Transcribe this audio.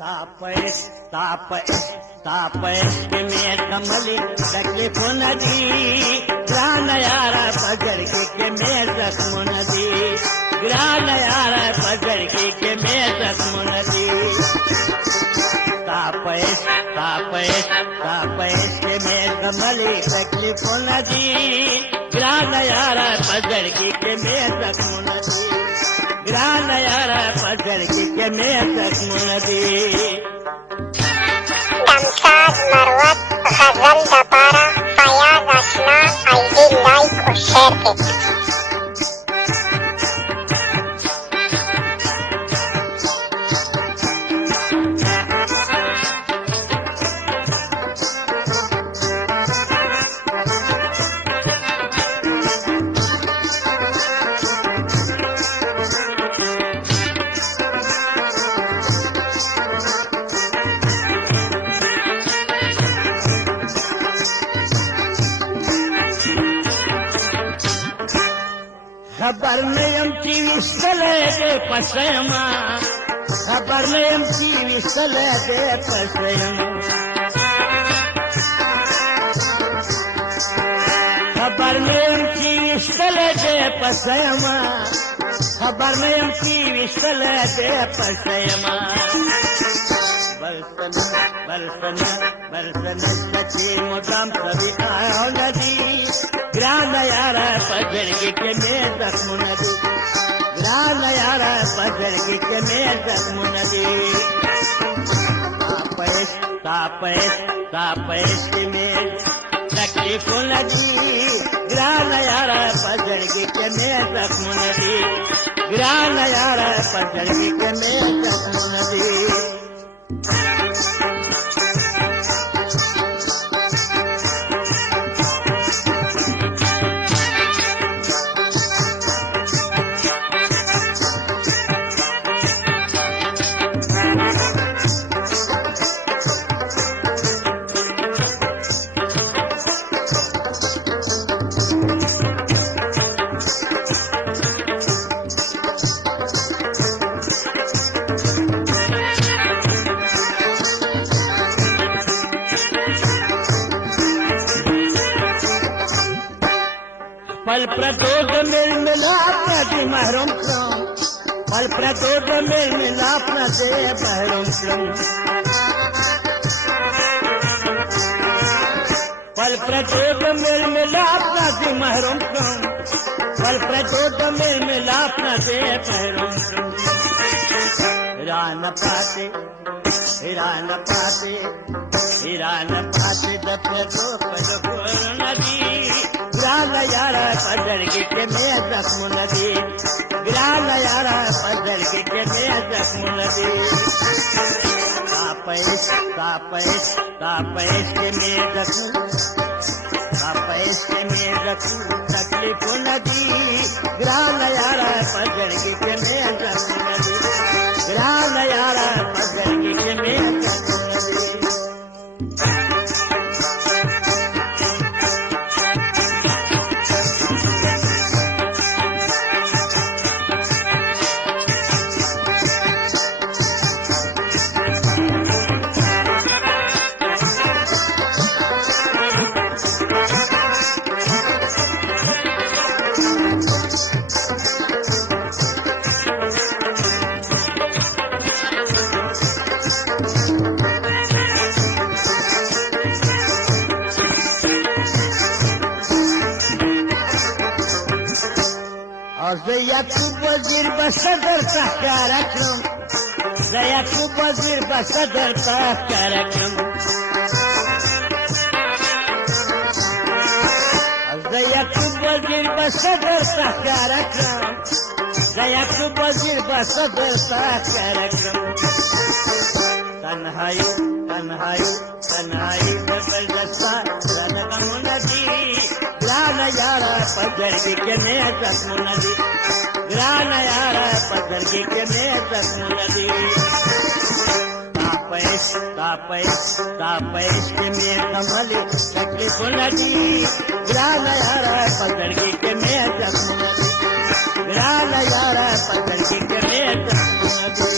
तापयस तापयस तापयस के में कमली तकलीफ नदी ग्रान यारा पकड़ के में जख्म नदी ग्रान यारा पकड़ के में जख्म नदी तापयस तापयस तापयस के में कमली तकलीफ नदी ग्रान यारा पकड़ के में जख्म नदी ग्रान यारा पकड़ के में जख्म नदी दमसाज मरवत गजल दपारा फयाज आशना आईडी लाइक और शेयर के खबर नयम की विस्तले दे पसयमा खबर नयम की विस्तले दे पसयमा खबर नयम की विस्तले दे पसयमा खबर नयम की विस्तले दे पसयमा बरसन बरसन सची मुदम कभी आयो नदी ग्रान यारा पकड़ के में जख्म नदी ग्रान यारा पकड़ के में जख्म नदी तापयस तापयस तापयस के में तकलीफ नदी ग्रान यारा पकड़ के में जख्म नदी ग्रान यारा पकड़ के में जख्म नदी पल प्रदोष मिल मिलाप नदी महरुम क्यों पल प्रदोष मिल मिलाप नदी महरुम क्यों पल प्रदोष मिल मिलाप नदी महरुम क्यों पल प्रदोष मिल मिलाप नदी महरुम क्यों हीरान पाते हीरान पाते हीरान पाते दफे दो पल नदी ग्रान यारा पकड़ के में जख्म नदी ग्रान यारा पकड़ के में जख्म नदी तापयस तापयस तापयस के में जख्म तापयस के में जख्म तकलीफ नदी ग्रान यारा पकड़ के में जख्म नदी ग्रान यारा पकड़ के में जख्म नदी याकूब वजीर बसदर का कार्यक्रम याकूब वजीर बसदर का कार्यक्रम याकूब वजीर बसदर का कार्यक्रम याकूब वजीर बसदर का कार्यक्रम तन्हाई तन्हाई तन्हाई जबरदस्ता रनगम नदी ग्रान यारा पकड़ के में जख्म नदी ग्रान यारा पकड़ के में जख्म नदी तापयस तापयस तापयस के में कमली तकलीफ नदी ग्रान यारा पकड़ के में जख्म नदी ग्रान यारा पकड़ के में जख्म नदी